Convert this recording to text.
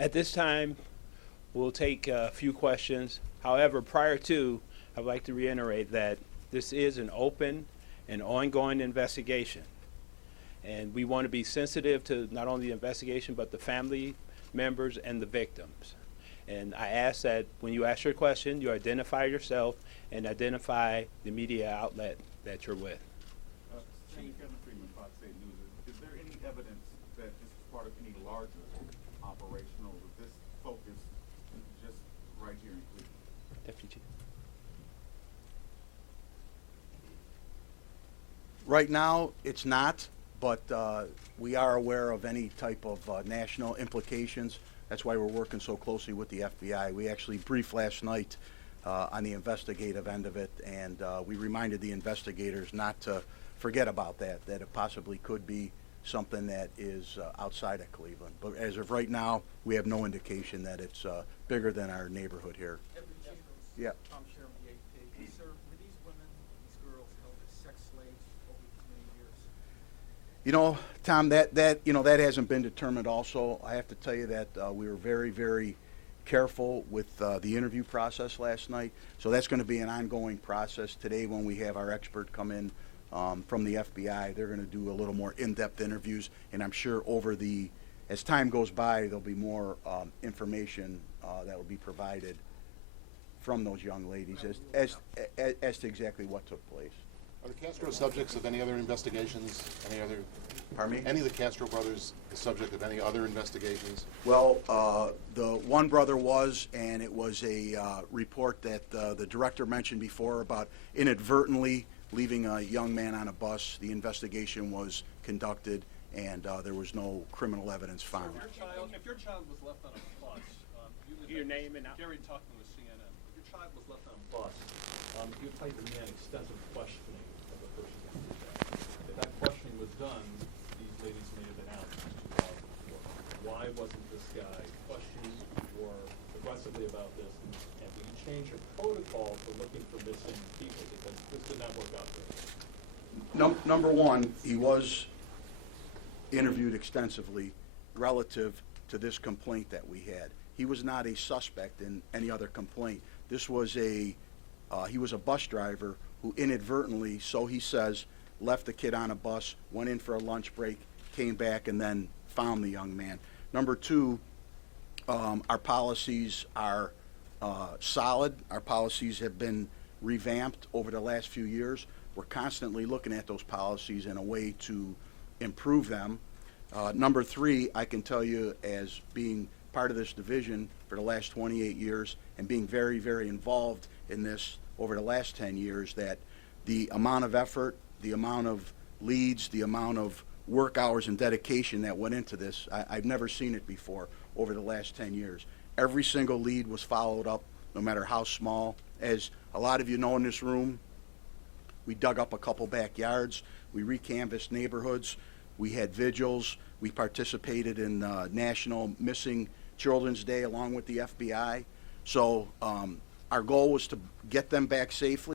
At this time, we'll take a few questions. However, prior to, I'd like to reiterate that this is an open and ongoing investigation. And we want to be sensitive to not only the investigation, but the family members and the victims. And I ask that when you ask your question, you identify yourself and identify the media outlet that you're with. Chief Fox 8 News, is there any evidence that this is part of any larger operation, or was this focused just right here in Cleveland? Deputy Chief. Right now, it's not, but we are aware of any type of national implications. That's why we're working so closely with the FBI. We actually briefed last night on the investigative end of it, and we reminded the investigators not to forget about that it possibly could be something that is outside of Cleveland. But as of right now, we have no indication that it's bigger than our neighborhood here. Yeah. Tom Sherman, the AP. Sir, were these women, these girls, held as sex slaves over these many years? You know, Tom, that hasn't been determined also. I have to tell you that we were very, very careful with the interview process last night. So that's going to be an ongoing process. Today when we have our expert come in from the FBI, they're going to do a little more in-depth interviews, and I'm sure as time goes by, there'll be more information that will be provided from those young ladies as to exactly what took place. Are the Castro subjects of any other investigations? Pardon me? Any of the Castro brothers the subject of any other investigations? Well, the one brother was, and it was a report that the director mentioned before about inadvertently leaving a young man on a bus. The investigation was conducted, and there was no criminal evidence found. If your child was left on a bus, Your name and Gary Tuckman with CNN. If your child was left on a bus, you would probably demand extensive questioning of the person who did that. If that questioning was done, these ladies may have been out since 2004. Why wasn't this guy questioned more aggressively about this? And do you change your protocol for looking for missing people, because this did not work out good? Number one, he was interviewed extensively relative to this complaint that we had. He was not a suspect in any other complaint. This was he was a bus driver who inadvertently, so he says, left the kid on a bus, went in for a lunch break, came back, and then found the young man. Number two, our policies are solid. Our policies have been revamped over the last few years. We're constantly looking at those policies in a way to improve them. Number three, I can tell you, as being part of this division for the last 28 years and being very, very involved in this over the last 10 years, that the amount of effort, the amount of leads, the amount of work hours and dedication that went into this, I've never seen it before over the last 10 years. Every single lead was followed up, no matter how small. As a lot of you know in this room, we dug up a couple backyards, we recanvassed neighborhoods, we had vigils, we participated in National Missing Children's Day along with the FBI. So our goal was to get them back safely.